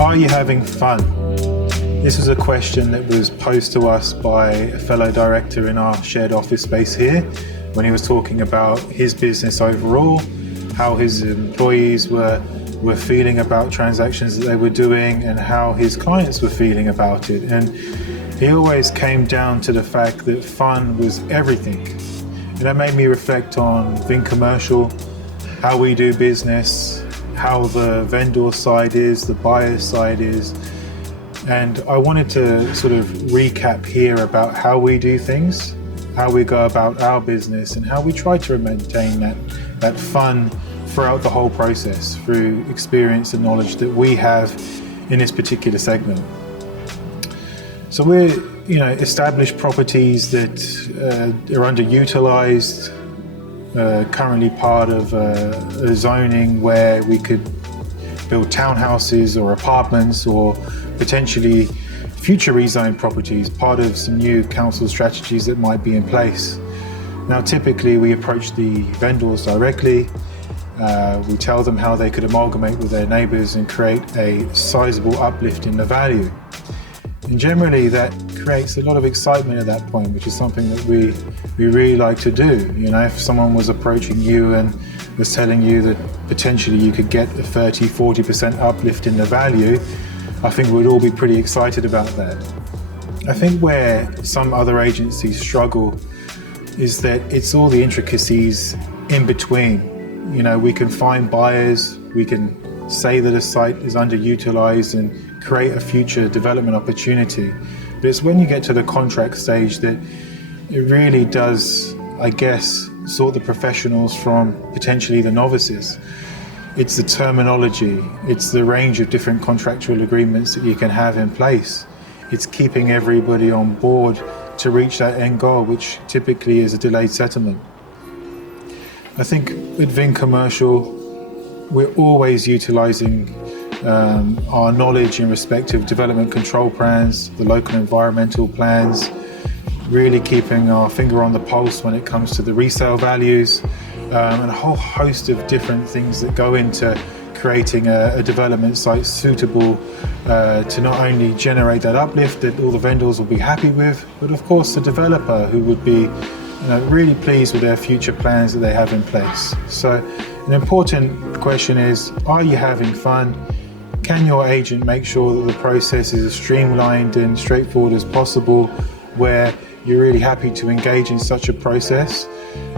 Are you having fun? This was a question that was posed to us by a fellow director in our shared office space here when he was talking about his business overall, how his employees were feeling about transactions that they were doing and how his clients were feeling about it. And he always came down to the fact that fun was everything. And that made me reflect on Vin Commercial, how we do business, how the vendor side is, the buyer side is. And I wanted to sort of recap here about how we do things, how we go about our business, and how we try to maintain that fun throughout the whole process through experience and knowledge that we have in this particular segment. So we're, established properties that are underutilized, currently part of a zoning where we could build townhouses or apartments or potentially future rezoned properties, part of some new council strategies that might be in place. Now, typically we approach the vendors directly. We tell them how they could amalgamate with their neighbours and create a sizable uplift in the value. And generally that creates a lot of excitement at that point, which is something that we really like to do. If someone was approaching you and was telling you that potentially you could get a 30-40% uplift in the value, I think we'd all be pretty excited about that. I think where some other agencies struggle is that it's all the intricacies in between. We can find buyers, we can say that a site is underutilized and create a future development opportunity. But it's when you get to the contract stage that it really does, sort the professionals from potentially the novices. It's the terminology, it's the range of different contractual agreements that you can have in place. It's keeping everybody on board to reach that end goal, which typically is a delayed settlement. I think at Vin Commercial, we're always utilizing our knowledge in respect of development control plans, the local environmental plans, really keeping our finger on the pulse when it comes to the resale values, and a whole host of different things that go into creating a development site suitable to not only generate that uplift that all the vendors will be happy with, but of course the developer who would be really pleased with their future plans that they have in place. So an important question is, are you having fun? Can your agent make sure that the process is as streamlined and straightforward as possible, where you're really happy to engage in such a process?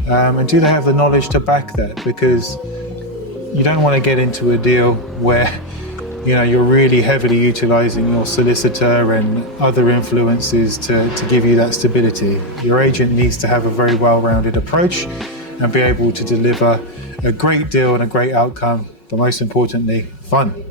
And do they have the knowledge to back that? Because you don't want to get into a deal where you're really heavily utilizing your solicitor and other influences to give you that stability. Your agent needs to have a very well-rounded approach and be able to deliver a great deal and a great outcome, but most importantly, fun.